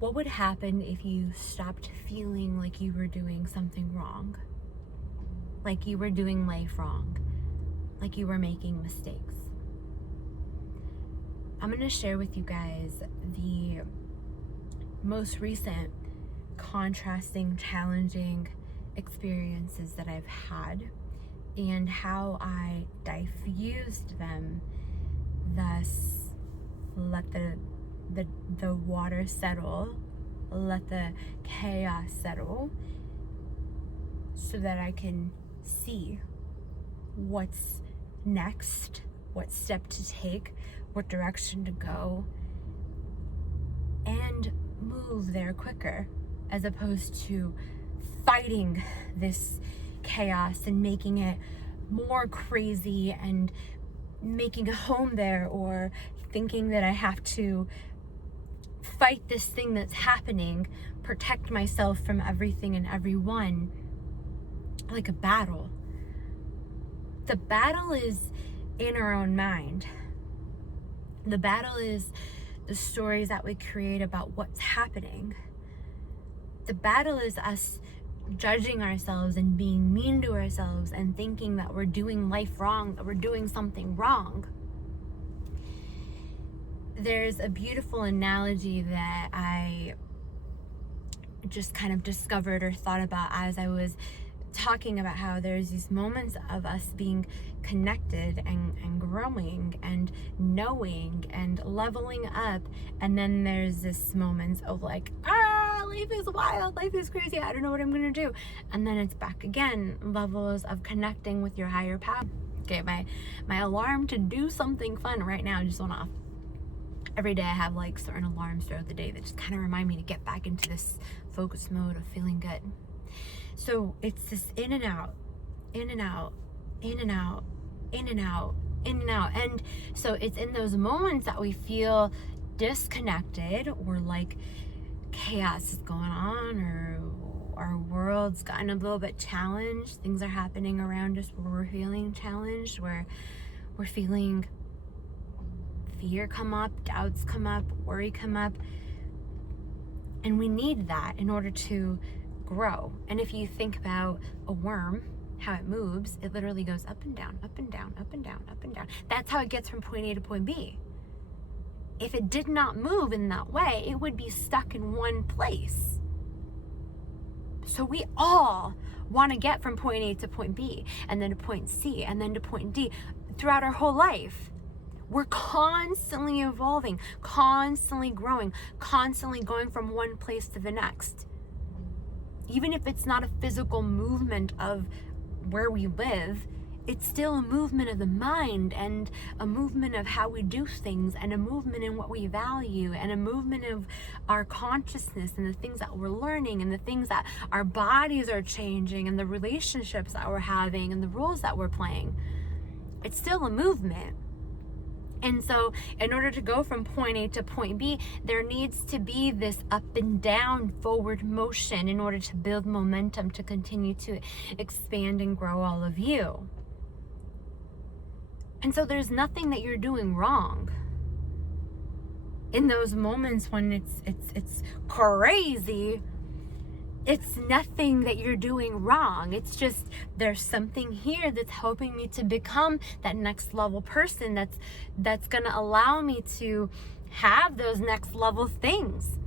What would happen if you stopped feeling like you were doing something wrong? Like you were doing life wrong? Like you were making mistakes? I'm going to share with you guys the most recent contrasting, challenging experiences that I've had and how I diffused them, thus let the water settle, let the chaos settle, so that I can see what's next, what step to take, what direction to go, and move there quicker, as opposed to fighting this chaos and making it more crazy and making a home there, or thinking that I have to fight this thing that's happening, protect myself from everything and everyone, like a battle. The battle is in our own mind. The battle is the stories that we create about what's happening. The battle is us judging ourselves and being mean to ourselves and thinking that we're doing life wrong, that we're doing something wrong. There's a beautiful analogy that I just kind of discovered or thought about as I was talking about how there's these moments of us being connected and growing and knowing and leveling up, and then there's this moments of like, life is wild, life is crazy, I don't know what I'm gonna do, and then it's back again, levels of connecting with your higher power. Okay, my alarm to do something fun right now just went off. Every day I have like certain alarms throughout the day that just kind of remind me to get back into this focus mode of feeling good. So it's this in and out, in and out, in and out, in and out, in and out. And so it's in those moments that we feel disconnected, or like chaos is going on, or our world's gotten a little bit challenged. Things are happening around us where we're feeling challenged, where we're feeling fear come up, doubts come up, worry come up. And we need that in order to grow. And if you think about a worm, how it moves, it literally goes up and down, up and down, up and down, up and down. That's how it gets from point A to point B. If it did not move in that way, it would be stuck in one place. So we all want to get from point A to point B, and then to point C, and then to point D throughout our whole life. We're constantly evolving, constantly growing, constantly going from one place to the next. Even if it's not a physical movement of where we live, it's still a movement of the mind, and a movement of how we do things, and a movement in what we value, and a movement of our consciousness, and the things that we're learning, and the things that our bodies are changing, and the relationships that we're having, and the roles that we're playing. It's still a movement. And so in order to go from point A to point B, there needs to be this up and down forward motion in order to build momentum to continue to expand and grow all of you. And so there's nothing that you're doing wrong. In those moments when it's crazy, it's nothing that you're doing wrong. It's just there's something here that's helping me to become that next level person that's gonna allow me to have those next level things.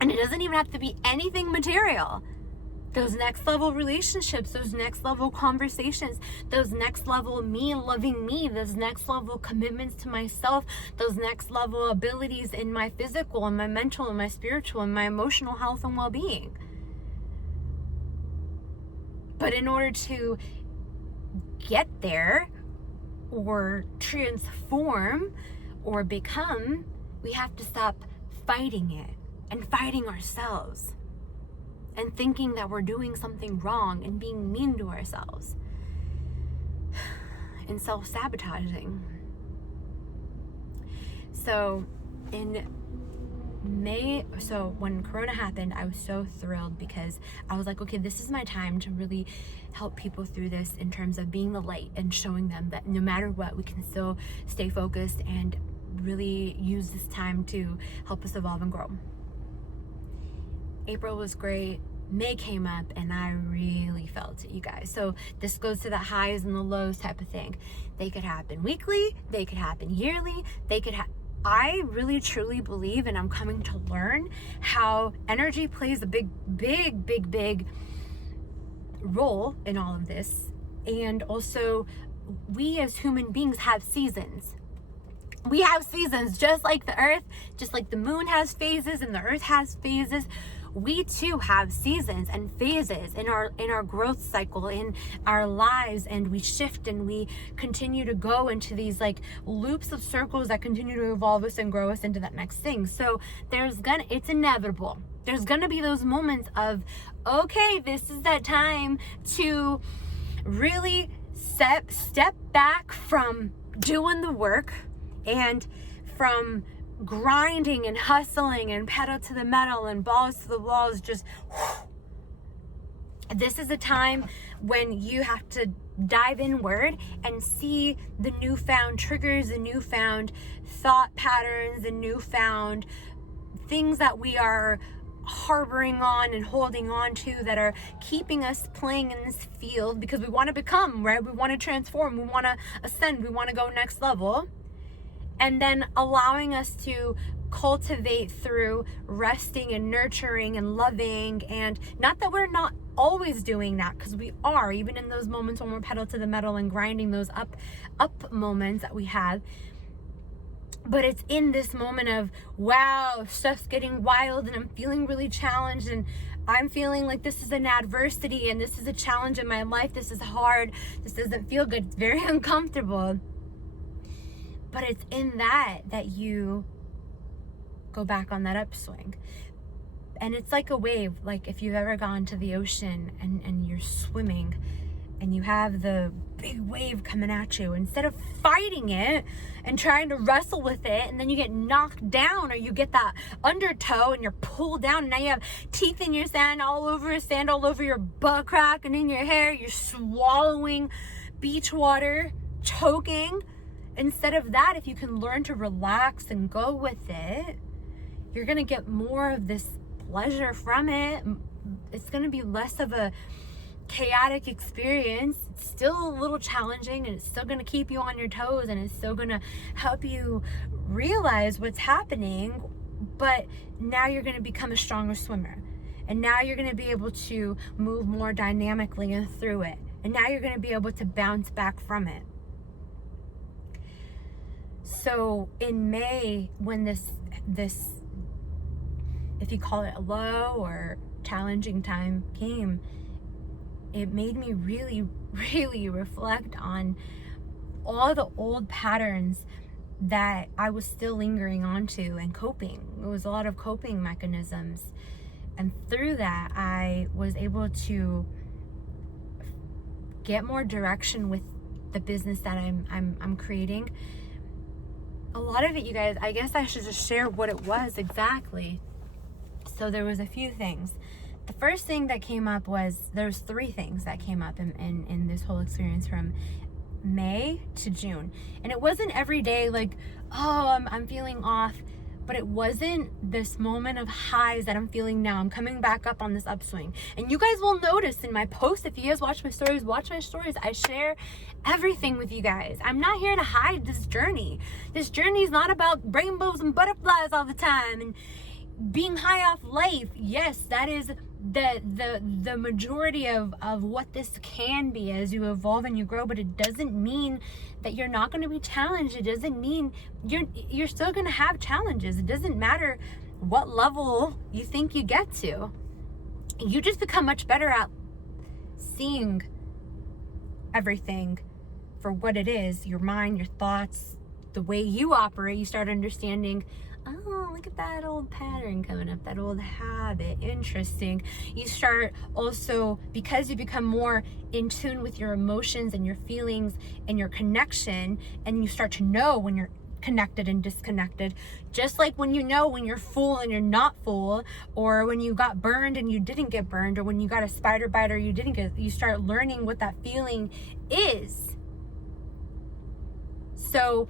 And it doesn't even have to be anything material. Those next level relationships, those next level conversations, those next level me loving me, those next level commitments to myself, those next level abilities in my physical and my mental and my spiritual and my emotional health and well-being. But in order to get there or transform or become, we have to stop fighting it and fighting ourselves and thinking that we're doing something wrong and being mean to ourselves and self-sabotaging. So in May, so when Corona happened, I was so thrilled because I was like, okay, this is my time to really help people through this in terms of being the light and showing them that no matter what, we can still stay focused and really use this time to help us evolve and grow. April was great. May came up and I really felt it, you guys. So this goes to the highs and the lows type of thing. They could happen weekly, they could happen yearly, I really truly believe, and I'm coming to learn how energy plays a big role in all of this. And also, we as human beings have seasons. We have seasons, just like the earth, just like the moon has phases and the earth has phases. We too have seasons and phases in our growth cycle, in our lives, and we shift and we continue to go into these like loops of circles that continue to evolve us and grow us into that next thing. So it's inevitable. There's gonna be those moments of, okay, this is that time to really step back from doing the work and from grinding and hustling and pedal to the metal and balls to the walls, just this is a time when you have to dive inward and see the newfound triggers, the newfound thought patterns, the newfound things that we are harboring on and holding on to that are keeping us playing in this field, because we want to become, right? We want to transform, we want to ascend, we want to go next level. And then allowing us to cultivate through resting and nurturing and loving. And not that we're not always doing that, because we are, even in those moments when we're pedal to the metal and grinding those up moments that we have. But it's in this moment of, wow, stuff's getting wild and I'm feeling really challenged and I'm feeling like this is an adversity and this is a challenge in my life. This is hard. This doesn't feel good. It's very uncomfortable. But it's in that you go back on that upswing. And it's like a wave. Like if you've ever gone to the ocean and you're swimming and you have the big wave coming at you, instead of fighting it and trying to wrestle with it, and then you get knocked down or you get that undertow and you're pulled down, and now you have teeth in your sand all over your butt crack and in your hair, you're swallowing beach water, choking. Instead of that, if you can learn to relax and go with it, you're going to get more of this pleasure from it. It's going to be less of a chaotic experience. It's still a little challenging, and it's still going to keep you on your toes, and it's still going to help you realize what's happening. But now you're going to become a stronger swimmer, and now you're going to be able to move more dynamically and through it, and now you're going to be able to bounce back from it. So in May, when this, if you call it a low or challenging time came, it made me really, really reflect on all the old patterns that I was still lingering onto and coping. It was a lot of coping mechanisms. And through that, I was able to get more direction with the business that I'm creating. A lot of it, you guys, I guess I should just share what it was exactly. So there was a few things. The first thing that came up was, there's 3 things that came up in this whole experience from May to June. And it wasn't every day like, oh, I'm feeling off. But it wasn't this moment of highs that I'm feeling now. I'm coming back up on this upswing. And you guys will notice in my posts, if you guys watch my stories, I share everything with you guys. I'm not here to hide this journey. This journey is not about rainbows and butterflies all the time and being high off life. Yes, that is the majority of what this can be as you evolve and you grow, but it doesn't mean that you're not going to be challenged. It doesn't mean you're still going to have challenges. It doesn't matter what level you think you get to. You just become much better at seeing everything for what it is, your mind, your thoughts, the way you operate. You start understanding, oh, look at that old pattern coming up, that old habit. Interesting. You start also, because you become more in tune with your emotions and your feelings and your connection, and you start to know when you're connected and disconnected, just like when you know when you're full and you're not full, or when you got burned and you didn't get burned, or when you got a spider bite or you didn't get, you start learning what that feeling is. So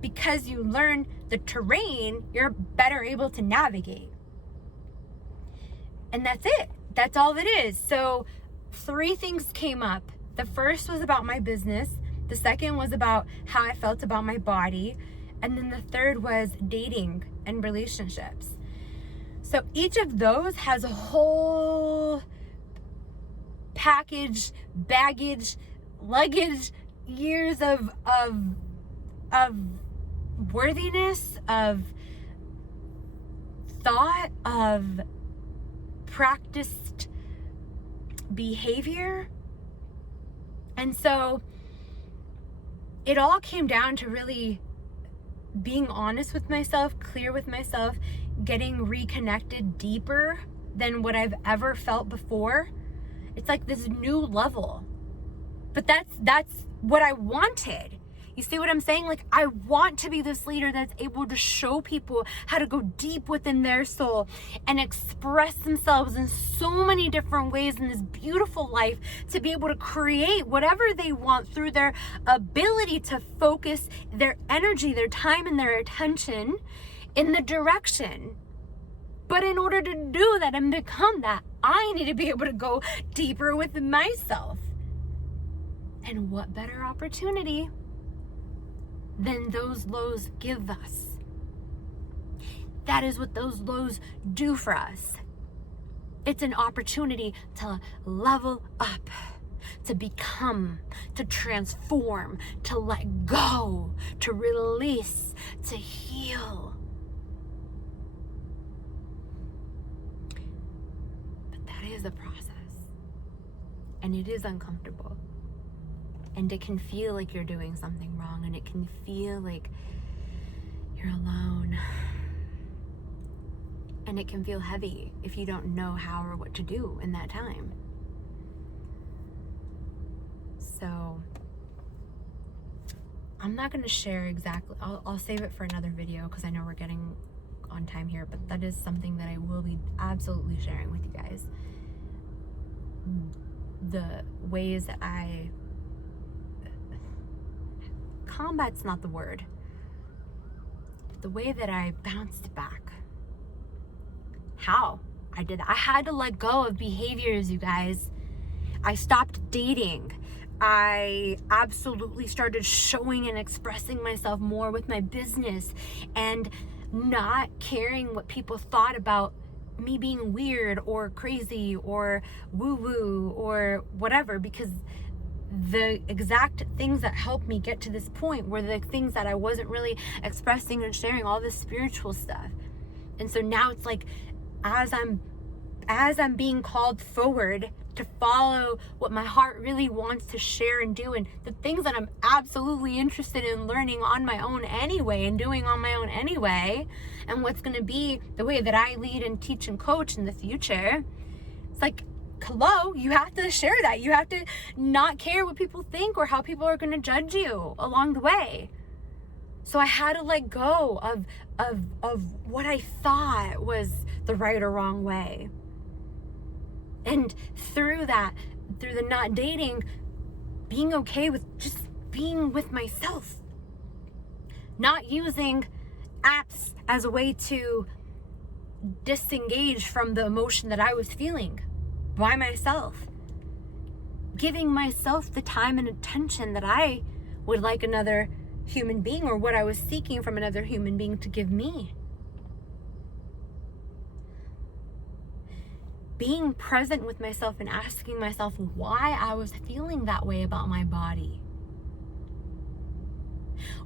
because you learn the terrain, you're better able to navigate. And that's it. That's all it is. So 3 things came up. The first was about my business. The second was about how I felt about my body. And then the third was dating and relationships. So each of those has a whole package, baggage, luggage, years of worthiness, of thought, of practiced behavior. And so it all came down to really being honest with myself, clear with myself, getting reconnected deeper than what I've ever felt before. It's like this new level. But that's what I wanted. You see what I'm saying? Like, I want to be this leader that's able to show people how to go deep within their soul and express themselves in so many different ways in this beautiful life, to be able to create whatever they want through their ability to focus their energy, their time, and their attention in the direction. But in order to do that and become that, I need to be able to go deeper with myself. And what better opportunity than those lows give us? That is what those lows do for us. It's an opportunity to level up, to become, to transform, to let go, to release, to heal. But that is a process. And it is uncomfortable. And it can feel like you're doing something wrong, and it can feel like you're alone. And it can feel heavy if you don't know how or what to do in that time. So I'm not going to share exactly, I'll save it for another video because I know we're getting on time here, but that is something that I will be absolutely sharing with you guys. The ways that combat's not the word. The way that I bounced back. How I did that. I had to let go of behaviors, you guys. I stopped dating. I absolutely started showing and expressing myself more with my business and not caring what people thought about me being weird or crazy or woo-woo or whatever, because the exact things that helped me get to this point were the things that I wasn't really expressing and sharing, all this spiritual stuff. And so now it's like, as I'm being called forward to follow what my heart really wants to share and do, and the things that I'm absolutely interested in learning on my own anyway and doing on my own anyway, and what's going to be the way that I lead and teach and coach in the future, it's like, hello, you have to share that. You have to not care what people think or how people are going to judge you along the way. So I had to let go of what I thought was the right or wrong way. And through the not dating, being okay with just being with myself. Not using apps as a way to disengage from the emotion that I was feeling by myself. Giving myself the time and attention that I would like another human being, or what I was seeking from another human being to give me. Being present with myself and asking myself why I was feeling that way about my body.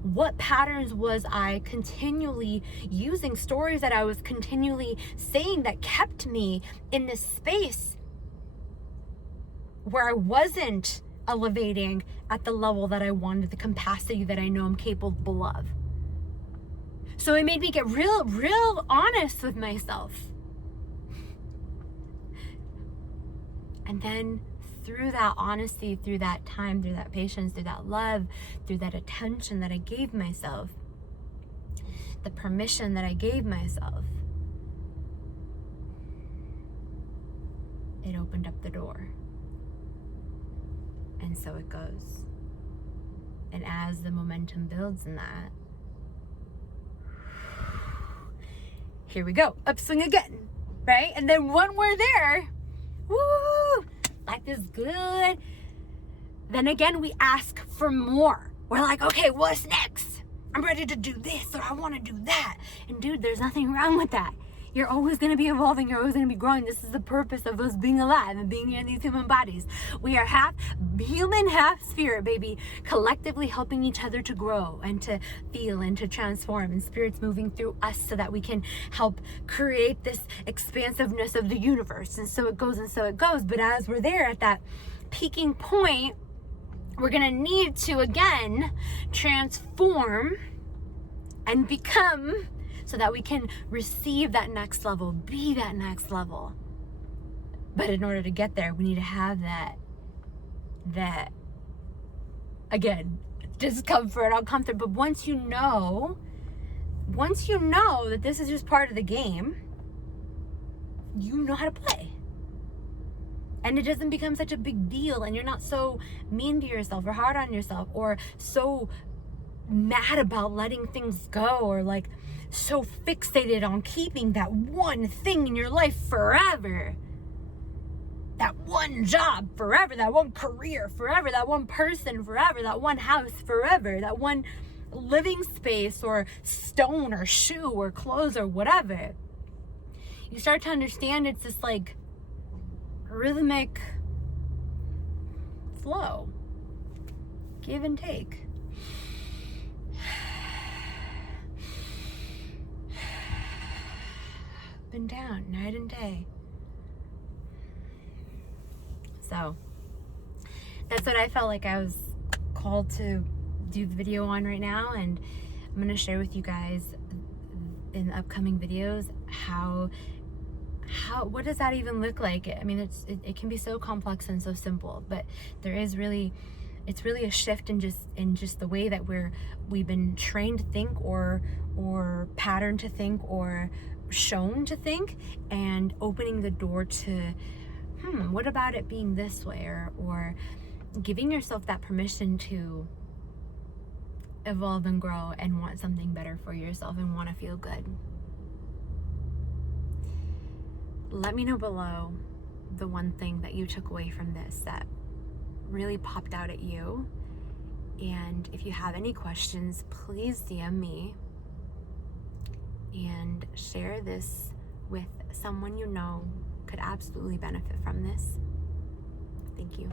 What patterns was I continually using, stories that I was continually saying that kept me in this space where I wasn't elevating at the level that I wanted, the capacity that I know I'm capable of. So it made me get real honest with myself. And then through that honesty, through that time, through that patience, through that love, through that attention that I gave myself, the permission that I gave myself, it opened up the door. And so it goes. And as the momentum builds in that, here we go, upswing again. right? And then when we're there, woo, life is good. Then again, we ask for more. We're like, okay, what's next? I'm ready to do this, or I want to do that. And dude, there's nothing wrong with that. You're always going to be evolving. You're always going to be growing. This is the purpose of us being alive and being here in these human bodies. We are half human, half spirit, baby. Collectively helping each other to grow and to feel and to transform. And spirit's moving through us so that we can help create this expansiveness of the universe. And so it goes and so it goes. But as we're there at that peaking point, we're going to need to, again, transform and become, so that we can receive that next level, be that next level. But in order to get there, we need to have that again, discomfort, uncomfort. But once you know that this is just part of the game, you know how to play. And it doesn't become such a big deal, and you're not so mean to yourself or hard on yourself or so mad about letting things go, or like so fixated on keeping that one thing in your life forever, that one job forever, that one career forever, that one person forever, that one house forever, that one living space or stone or shoe or clothes or whatever. You start to understand it's this like rhythmic flow, give and take. Up and down, night and day. So that's what I felt like I was called to do the video on right now, and I'm going to share with you guys in the upcoming videos how what does that even look like? I mean, it can be so complex and so simple, but it's really a shift in just the way that we've been trained to think or patterned to think or shown to think, and opening the door to what about it being this way, or giving yourself that permission to evolve and grow and want something better for yourself and want to feel good. Let me know below the one thing that you took away from this that really popped out at you. And if you have any questions, please DM me and share this with someone you know could absolutely benefit from this. Thank you.